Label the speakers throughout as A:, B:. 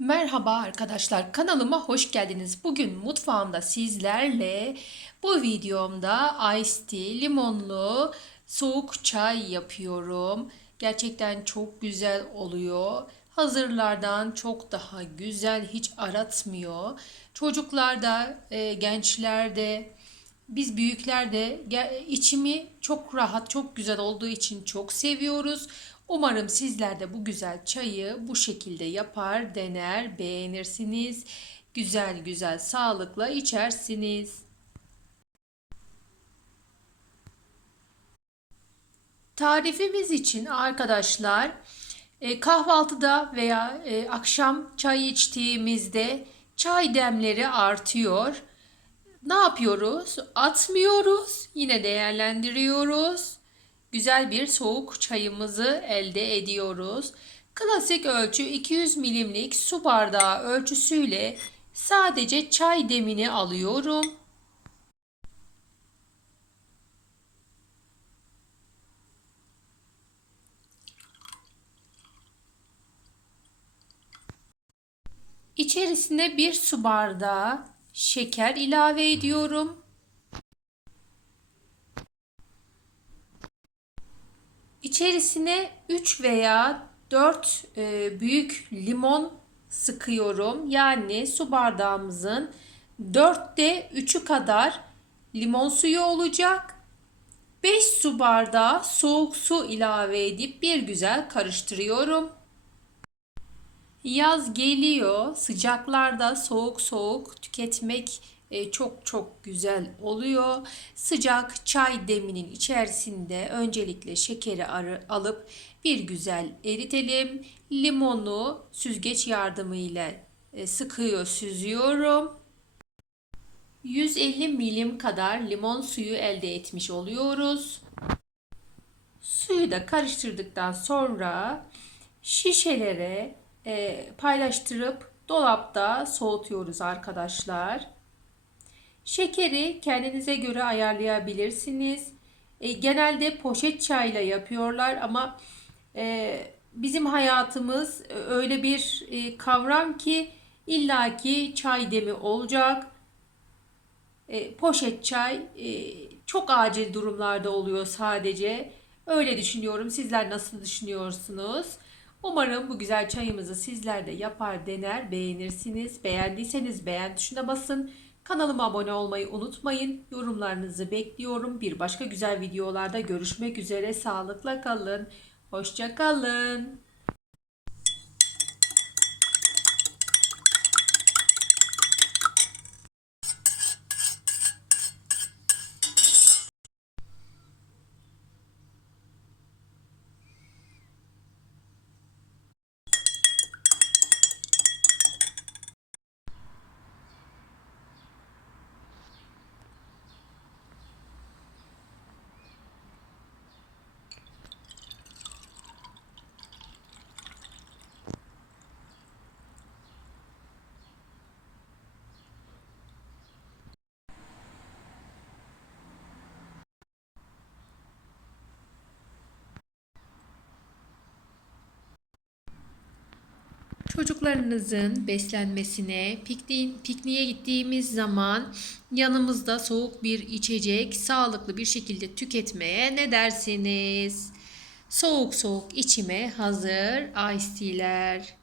A: Merhaba arkadaşlar kanalıma hoş geldiniz. Bugün mutfağımda sizlerle bu videomda iced tea limonlu soğuk çay yapıyorum. Gerçekten çok güzel oluyor. Hazırlardan çok daha güzel hiç aratmıyor. Çocuklarda, e, gençlerde, biz büyükler de içimi çok rahat, çok güzel olduğu için çok seviyoruz. Umarım sizler de bu güzel çayı bu şekilde yapar, dener, beğenirsiniz. Güzel güzel sağlıkla içersiniz. Tarifimiz için arkadaşlar e, kahvaltıda veya e, akşam çay içtiğimizde çay demleri artıyor. Ne yapıyoruz? Atmıyoruz, yine değerlendiriyoruz. Güzel bir soğuk çayımızı elde ediyoruz. Klasik ölçü 200 milimlik su bardağı ölçüsüyle sadece çay demini alıyorum. İçerisine bir su bardağı şeker ilave ediyorum. İçerisine 3 veya 4 e, büyük limon sıkıyorum. Yani su bardağımızın 4'te 3'ü kadar limon suyu olacak. 5 su bardağı soğuk su ilave edip bir güzel karıştırıyorum. Yaz geliyor. Sıcaklarda soğuk soğuk tüketmek çok çok güzel oluyor. Sıcak çay deminin içerisinde öncelikle şekeri alıp bir güzel eritelim. Limonu süzgeç yardımıyla e, sıkıyor, süzüyorum. 150 milim kadar limon suyu elde etmiş oluyoruz. Suyu da karıştırdıktan sonra şişelere e, paylaştırıp dolapta soğutuyoruz arkadaşlar. Şekeri kendinize göre ayarlayabilirsiniz. E, genelde poşet çayla yapıyorlar ama e, bizim hayatımız öyle bir e, kavram ki illaki çay demi olacak. E, poşet çay e, çok acil durumlarda oluyor sadece. Öyle düşünüyorum. Sizler nasıl düşünüyorsunuz? Umarım bu güzel çayımızı sizler de yapar, dener, beğenirsiniz. Beğendiyseniz beğen tuşuna basın. Kanalıma abone olmayı unutmayın. Yorumlarınızı bekliyorum. Bir başka güzel videolarda görüşmek üzere. Sağlıkla kalın. Hoşça kalın. Çocuklarınızın beslenmesine, pikniğe gittiğimiz zaman yanımızda soğuk bir içecek sağlıklı bir şekilde tüketmeye ne dersiniz? Soğuk soğuk içime hazır iced tea'ler.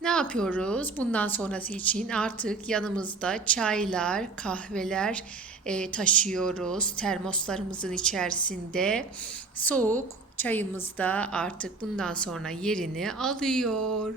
A: Ne yapıyoruz? Bundan sonrası için artık yanımızda çaylar, kahveler e, taşıyoruz. Termoslarımızın içerisinde soğuk çayımız da artık bundan sonra yerini alıyor.